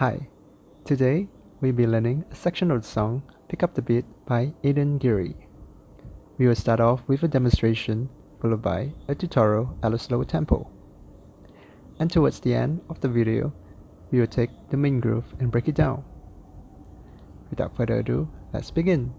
Hi, today we'll be learning a section of the song Pick Up the Beat by Aidan Giri. We will start off with a demonstration followed by a tutorial at a slower tempo. And towards the end of the video, we will take the main groove and break it down. Without further ado, let's begin.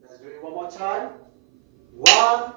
Let's do it one more time. 1,